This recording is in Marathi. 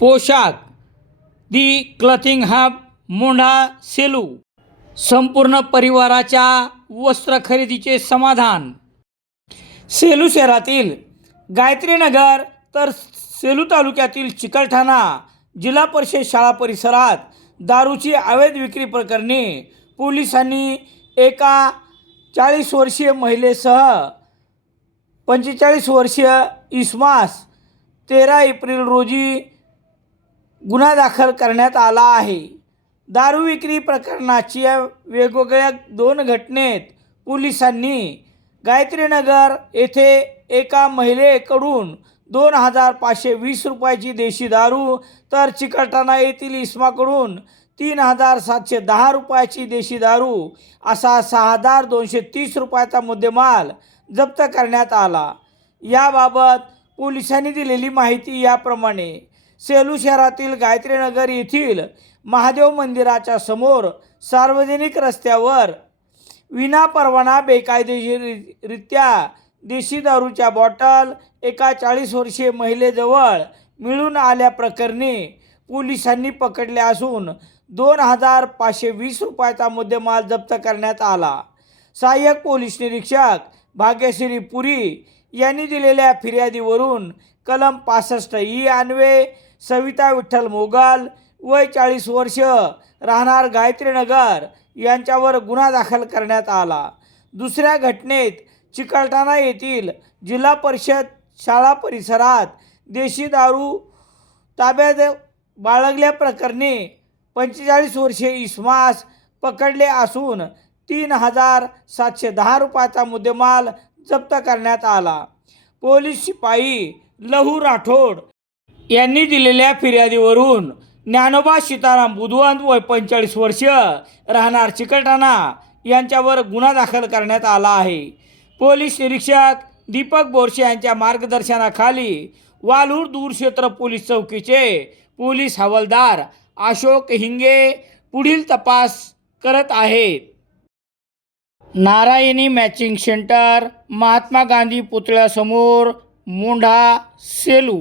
पोशाख. The clothing hub Mondha Selu. संपूर्ण परिवाराच्या वस्त्र खरेदीचे समाधान. सेलू शहरातील गायत्रीनगर तर सेलू तालुक्यातील चिकलठाणा जिल्हा परिषद शाळा परिसरात दारूची अवैध विक्री प्रकरणी पोलिसांनी एका चाळीस वर्षीय महिलेसह पंचेचाळीस वर्षीय इस्मास तेरा एप्रिल रोजी गुन्हा दाखल करण्यात आला आहे. दारू विक्री प्रकरणाच्या वेगवेगळ्या दोन घटनेत पोलिसांनी गायत्रीनगर येथे एका महिलेकडून दोन हजार पाचशे वीस रुपयाची देशी दारू तर चिकलठाणा येथील इस्माकडून तीन हजार सातशे दहा रुपयाची देशी दारू असा सहा हजार दोनशे तीस रुपयाचा मुद्देमाल जप्त करण्यात आला. याबाबत पोलिसांनी दिलेली माहिती याप्रमाणे सेलू शहरातील गायत्रीनगर येथील महादेव मंदिराच्या समोर सार्वजनिक रस्त्यावर विनापरवाना बेकायदेशीररित्या देशी दारूच्या बॉटल एका चाळीस वर्षीय महिलेजवळ मिळून आल्याप्रकरणी पोलिसांनी पकडले असून दोन हजार पाचशे वीस रुपयाचा मुद्देमाल जप्त करण्यात आला. सहाय्यक पोलीस निरीक्षक भाग्यश्री पुरी यांनी दिलेल्या फिर्यादीवरून कलम पासष्ट ई अन्वे सविता विठ्ठल मोगाल वय चाळीस वर्ष राहणार गायत्रीनगर यांच्यावर गुन्हा दाखल करण्यात आला. दुसऱ्या घटनेत चिकलठाणा येथील जिल्हा परिषद शाळा परिसरात देशी दारू ताब्यात बाळगल्याप्रकरणी पंचेचाळीस वर्षे इस्मास पकडले असून तीन हजार सातशे दहा रुपयाचा मुद्देमाल जप्त करण्यात आला. पोलीस शिपाई लहू राठोड यांनी दिलेल्या फिर्यादीवरून ज्ञानोबा सीताराम बुधवंत वय पंचेचाळीस वर्ष राहणार चिकलठाणा यांच्यावर गुन्हा दाखल करण्यात आला आहे. पोलीस निरीक्षक दीपक बोरशे यांच्या मार्गदर्शनाखाली वालूर दूरक्षेत्र पोलीस चौकीचे पोलीस हवालदार अशोक हिंगे पुढील तपास करत आहेत. नारायणी मॅचिंग सेंटर महात्मा गांधी पुतळ्यासमोर मोंढा सेलू.